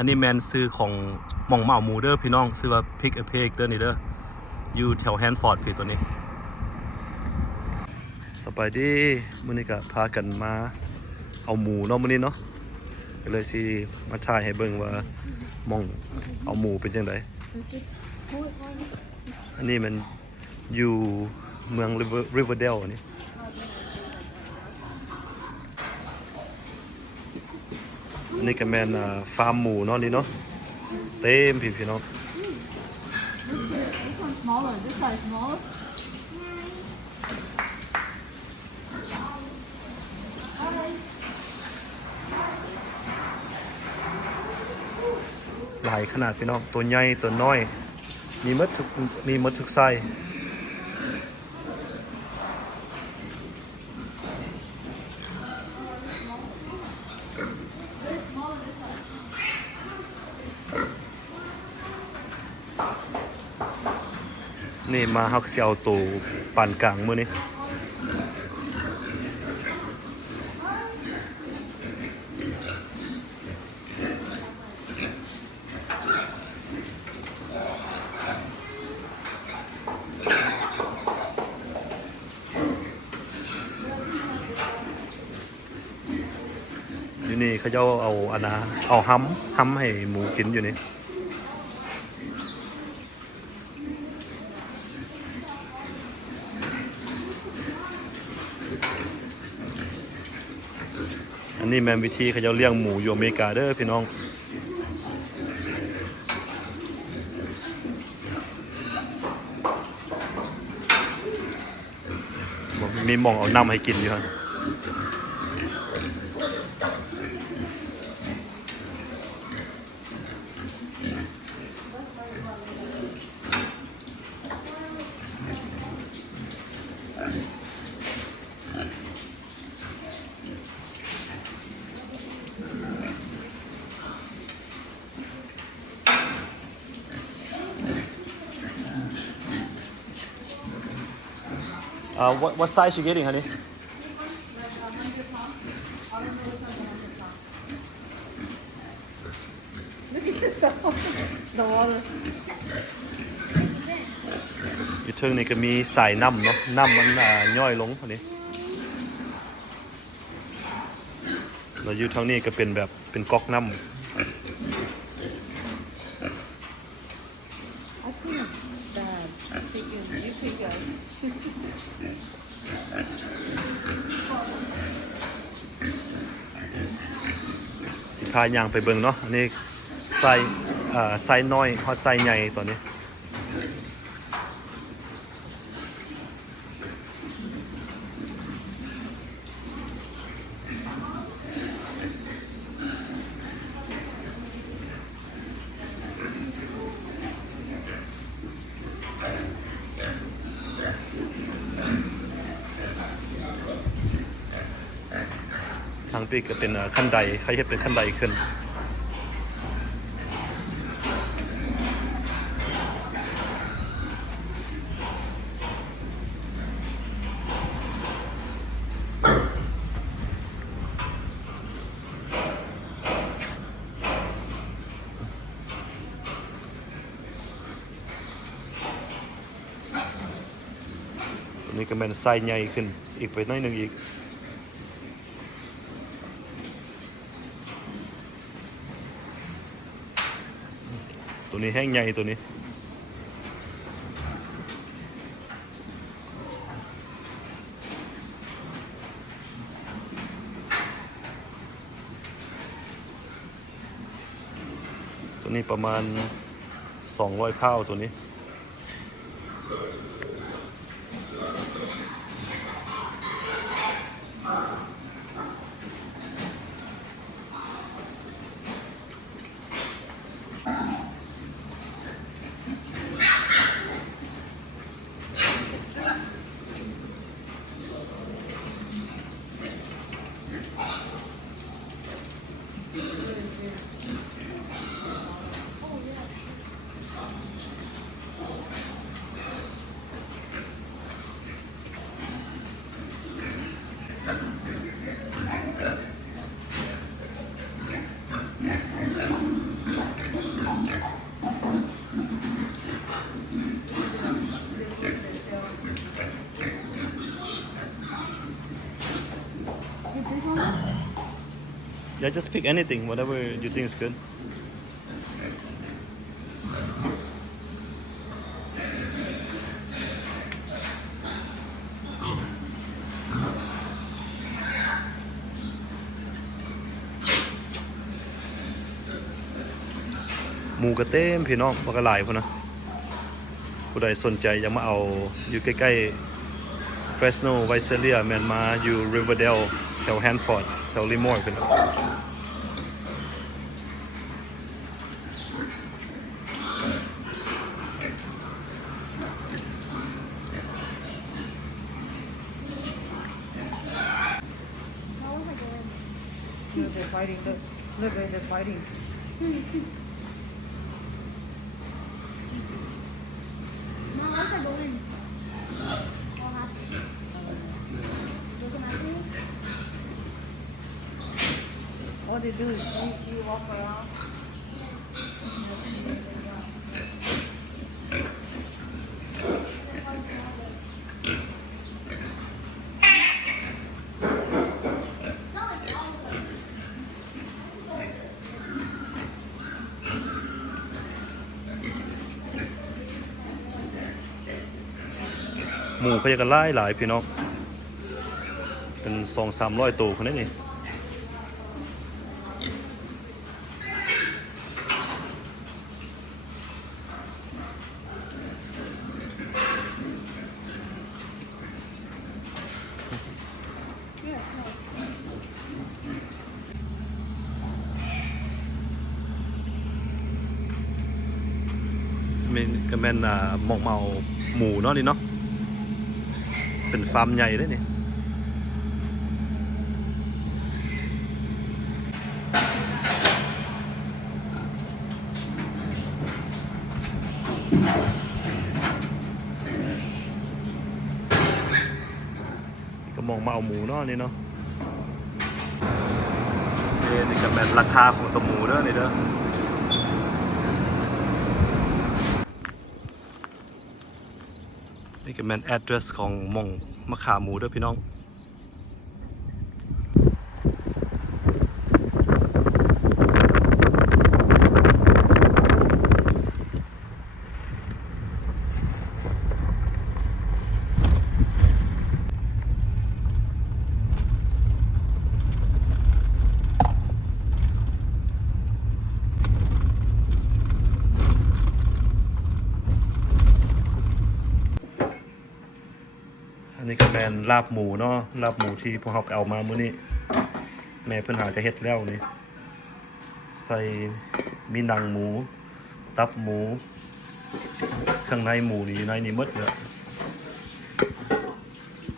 อันนี้แม่นชื่อของหม่องเหมาหมูเด้อพี่น้องชื่อว่า Pick a Pig เด้อนี่เด้ออยู่แถวแฮนฟอร์ดพี่ตัวนี้สบายดีมื้อนี้ก็พากันมาเอาหมูเนาะมื้อนี้เนาะก็เลยสิมาถ่ายให้เบิ่งว่าหม่องเอาหมูเป็นจังได๋อันนี้มันอยู่เมือง Riverdale นี่อันนี้ก็แม่นฟาร์มหมูเนาะนี่เนาะเต็มพี่น้อง This one's smaller. This size smaller. หลายขนาดพี่น้องตัวใหญ่ตัวน้อยมีหมดทุกไซส์นี่มาเฮาก็สิเอาตัวปานกลางมื้อนี้อยู่นี่เขาเจ้าเอาเอาห้ำให้หมูกินอยู่นี่อันนี้แม่นวิธีเขาเจ้าเลี้ยงหมูอยู่อเมริกาเด้อพี่น้องมีหม่องเอาน้ำให้กินอยู่หั่นwhat size you getting, honey? Look at the water. อยู่เทิงนี่ก็มีสายน้ำเนาะน้ำมันย่อยลงอันนี้แล้วอยู่ทางนี้ก็เป็นแบบเป็นก๊อกน้ำ I think bad. You pick it. สิพาย่างไปเบิ่งเนาะอันนี้ไส้น้อยฮอดไส้ใหญ่ตอนนี้ทางปีกก็เป็นขั้นใดใครเฮ็ดเป็นขั้นใดขึ้นตัวนี้ก็แม่นไส้ใหญ่ขึ้นอีกไปหน่อยนึงอีกตัวนี้แห้งใหญ่ตัวนี้ประมาณ200 pound ตัวนี้ Yeah, just pick anything, whatever you think is good.หมูกระเต้มพี่น้องบ่กระหลายพุ่นนะผู้ใดสนใจอยากมาเอาอยู่ใกล้ๆ Fresno Visalia แม่นมาอยู่ Riverdale แถว Hanford แถว Lemoore พุ่นนะLook, they're fighting. Look, they're fighting. All they do is make you walk around.หมูเขาจะกันหลายพี่น้องเป็น 2-300 ตัวคนนี้นี่มันก็แม่นหมองเมาหมูเนาะนี่เนาะเป็นฟาร์มใหญ่เลยนี่ก็มองมาเอาหมูเนาะนี่เนาะนี่ก็เป็นราคาของตัวหมูเด้อนี่เด้อนี่ก็เป็น address ของหม่องมะขาหมูเด้อพี่น้องอันนี้ก็แม่นลาบหมูเนาะลาบหมูที่พวกเราไปเอามามื้อนี้แม่เพิ่นหาก็เฮ็ดแล้วนี่ใส่มีหนังหมูตับหมูข้างในหมูนี่อยู่ในนี่หมดเลย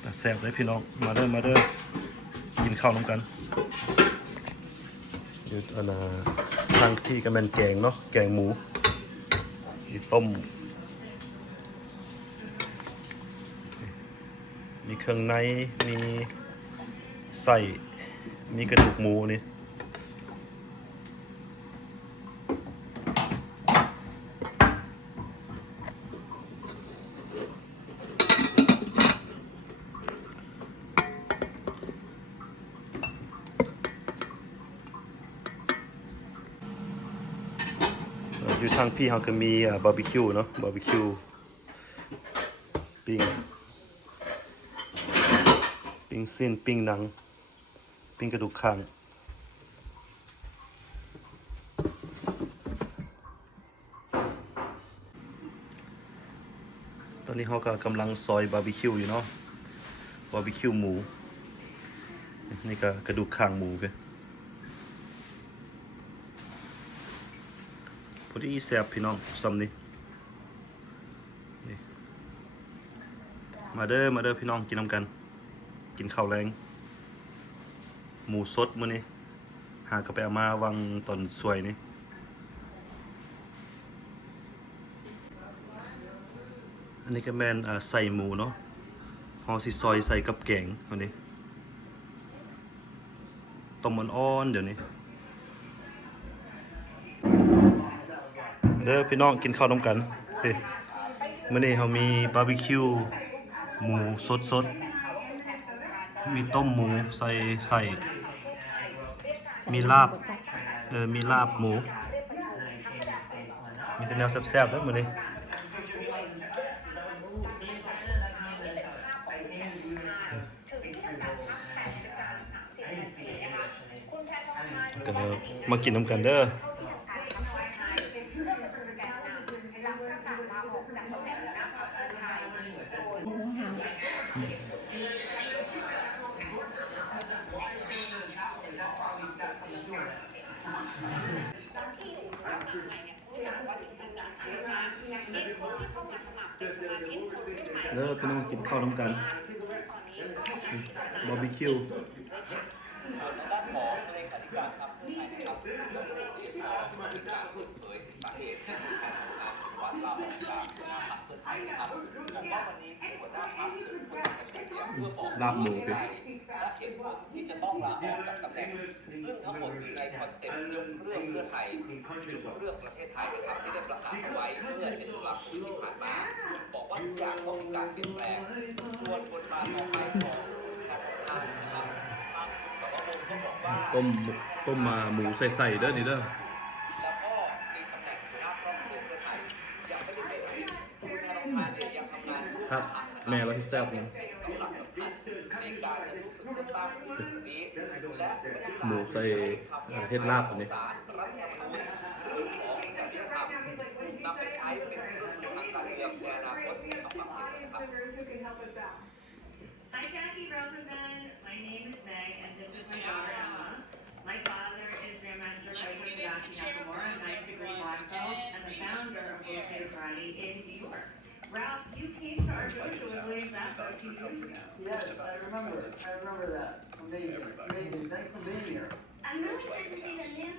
แต่แซ่บเลยพี่น้องมาเด้อกินข้าวนำกันอยู่อันน่ะทางที่ก็แม่นแกงเนาะแกงหมูมีต้มมีเครื่องในมีไส้มีกระดูกหมูนี่อยู่ทางพี่เขาก็มีบาร์บีคิวเนาะบาร์บีคิวปิ้งสิ้นปิ้งหนังปิ้งกระดูกคางตอนนี้เขาก็กำลังซอยบาร์บีคิวอยู่เนาะบาร์บีคิวหมูนี่ก็กระดูกคางหมูไปพอดีแซ่บพี่น้องซ้ำนี่มาเด้อพี่น้องกินนำกันกินข้าวแรงหมูสดมื้อนี้หากระไปเอามาวังตอนสวยนี่อันนี้ก็แม่นใส่หมูเนาะเฮาสิซอยใส่กับแกงอันนี้ต้มอ่อนๆเดี๋ยวนี้เด้อพี่น้องกินข้าวนำกันมื้อนี้เฮามีบาร์บีคิวหมูสดๆมีต้มหมูใส่ มีลาบ มีลาบหมู มีแต่แนวแซ่บๆเด้อมื้อนี้ก็มากินน้ำกันเด้อ เด้อพี่น้องกินข้าวน้ำกันบาร์บีคิวลาบหมูเป็นเหตุผลที่จะต้องลาออกจากตำแหน่งซึ่งทั้งหมดอยู่ในคอนเซ็ปต์ยกเรื่องเพื่อไทยยกเรื่องประเทศไทยนะครับที่ได้ประกาศไว้เมื่อ7 ตุลาคมที่ผ่านมาบอกว่าทุกอย่างต้องมีการเปลี่ยนแปลงส่วนบทบาทต่อไปของการทำงานนะครับทางสบคก็บอกว่าต้มมาหมูใส่ๆเด้อนี่เด้อแล้วก็มีตำแหน่งหัวหน้าครอบครัวเพื่อไทยยังไม่ได้เป็นคุณธนาคารเนี่ยยังทำงานร่วม ครับแม่เราที่แซ่บนะ เป็นกำลังสำคัญในการจะรู้สึกเลือกตั้งนี้และหมูใส่เฮ็ดลาบอันนี้ สารรัฐธรรมนูญเรื่องของจริยธรรมนำไปใช้เป็นเรื่องทางการเมืองในอนาคตเอาฟังเสียงนะครับ Hi, Jackie Rosenben. My name is Meg, and this is my daughter Emma. My father is Grandmaster Kaiser Sebastian Nakamura, a 9th degree black belt, and the founder of World State of Karate in New York. Ralph, you came to our dojo with William Zappa a few years ago. Yes, I remember that. Amazing. Thanks for being here. I'm really excited to see the new